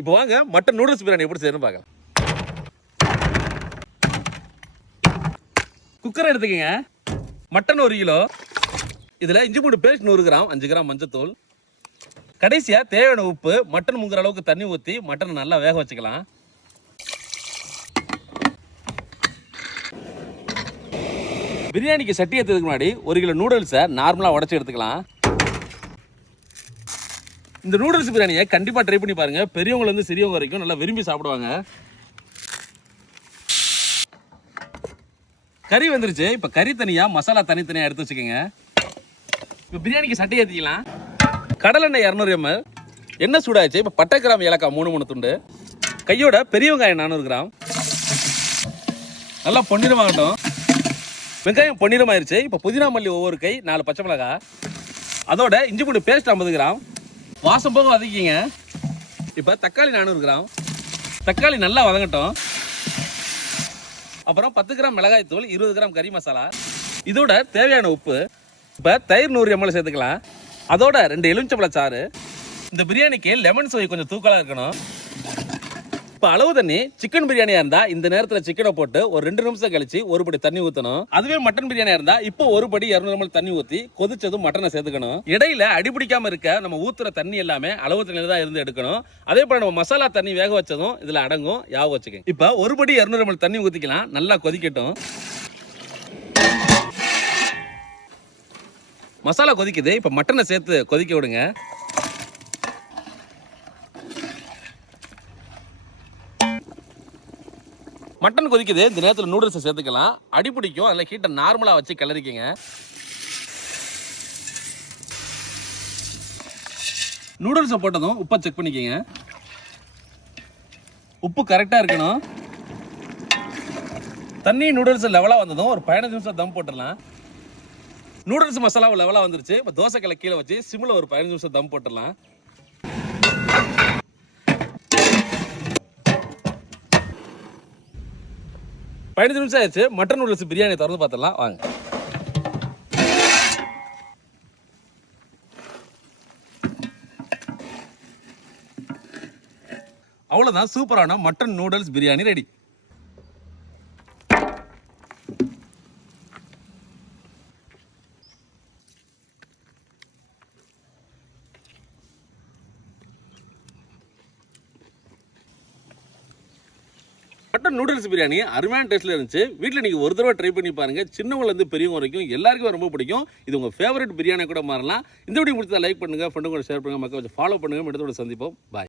இப்போ வாங்க mutton noodles biryani எப்படி செய்யணும்னு பார்க்கலாம். குக்கரை எடுத்துக்கங்க. மட்டன் 1 கிலோ, இதில் இஞ்சி பூண்டு பேஸ்ட் 100 கிராம், 5 கிராம் மஞ்சத்தூள், கடைசியாக தேவையான உப்பு, மட்டன் முங்குற அளவுக்கு தண்ணி ஊற்றி மட்டனை நல்லா வேக வச்சுக்கலாம். பிரியாணிக்கு சட்டி ஏற்றதுக்கு முன்னாடி 1 கிலோ நூடுல்ஸை நார்மலாக உடச்சி எடுத்துக்கலாம். இந்த நூடுல்ஸ் பிரியாணியை கண்டிப்பாக ட்ரை பண்ணி பாருங்க. பெரியவங்கலேருந்து சிறியவங்க வரைக்கும் நல்லா விரும்பி சாப்பிடுவாங்க. கறி வந்துருச்சு. இப்போ கறி தனியாக, மசாலா தனித்தனியாக எடுத்து வச்சுக்கோங்க. இப்போ பிரியாணிக்கு சட்டை ஏற்றிக்கலாம். கடலெண்ணெய் 200 ml, எண்ணெய் சூடாச்சு. இப்போ பட்டை கிராம்பு ஏலக்காய் 3 துண்டு, கையோட பெரிய வெங்காயம் 400 கிராம், நல்லா பொன்னிறமாகட்டும். வெங்காயம் பொன்னிறமாயிருச்சு. இப்போ புதினா மல்லி ஒவ்வொரு கை, 4 பச்சை மிளகாய், அதோட இஞ்சி பூண்டு பேஸ்ட் 50 கிராம், வாசம் போக வதக்கிங்க. இப்போ தக்காளி 400 கிராம், தக்காளி நல்லா வதங்கட்டும். அப்புறம் 10 கிராம் மிளகாய் தூள், 20 கிராம் கறி மசாலா, இதோட தேவையான உப்பு. இப்போ தயிர் 100 ml சேர்த்துக்கலாம். அதோட 2 எலுமிச்சம்பழ சாறு. இந்த பிரியாணிக்கு லெமன் சுவை கொஞ்சம் தூக்கலாக இருக்கணும். இப்போ அளவு தண்ணி, சிக்கன் பிரியாணியா இருந்தா இந்த நேரத்தில் சிக்கனை போட்டு ஒரு 2 நிமிஷம் கழிச்சு ஒரு படி தண்ணி ஊற்றணும். அதுவே மட்டன் பிரியாணியா இருந்தா இப்போ ஒரு படி 200 ml தண்ணி ஊற்றி கொதிச்சதும் மட்டனை சேர்த்துக்கணும். இடையில அடிபிடிக்காம இருக்க நம்ம ஊத்துற தண்ணி எல்லாமே அளவு தண்ணியில தான் இருந்து எடுக்கணும். அதே போல நம்ம மசாலா தண்ணி வேக வச்சதும் இதுல அடங்கும், ஞாபகம் வச்சுக்கோங்க. இப்போ ஒரு படி 200 ml தண்ணி ஊற்றிக்கலாம். நல்லா கொதிக்கட்டும். மசாலா கொதிக்குது. இப்போ மட்டனை சேர்த்து கொதிக்க விடுங்க. மட்டன் கொதிக்குது. இந்த நேரத்தில் நூடுல்ஸை சேர்த்துக்கலாம். அடிப்பிடிக்கும், அதில் ஹீட்டை நார்மலாக வச்சு கிளறிக்கிங்க. நூடுல்ஸை போட்டதும் உப்பை செக் பண்ணிக்கோங்க. உப்பு கரெக்டாக இருக்கணும். தண்ணி நூடுல்ஸ் லெவலாக வந்ததும் ஒரு 15 நிமிஷம் தம் போட்டுடலாம். நூடுல்ஸ் மசாலா லெவலாக வந்துருச்சு. இப்போ தோசைக்கல்லை கீழே வச்சு சிம்மில் ஒரு 15 நிமிஷம் தம் போட்டுடலாம். 15 நிமிஷம் ஆயிடுச்சு. மட்டன் நூடுல்ஸ் பிரியாணி திறந்து பார்த்துடலாம் வாங்க. அவ்வளோதான், சூப்பரான mutton noodles biryani ready. Mutton noodles biryani அருமையான டேஸ்ட்ல இருந்துச்சு. வீட்டில் நீங்கள் ஒரு தடவை ட்ரை பண்ணி பாருங்க. சின்னவங்கலேருந்து பெரியவங்க வரைக்கும் எல்லாருக்கும் ரொம்ப பிடிக்கும். இது உங்கள் ஃபேவரட் பிரியாணி கூட மாறலாம். இந்த வீடியோ பிடிச்சா லைக் பண்ணுங்க, ஃப்ரெண்டு கூட ஷேர் பண்ணுங்க, மக்கள் ஃபாலோ பண்ணுங்க. இடத்தோட சந்திப்போம். பாய்.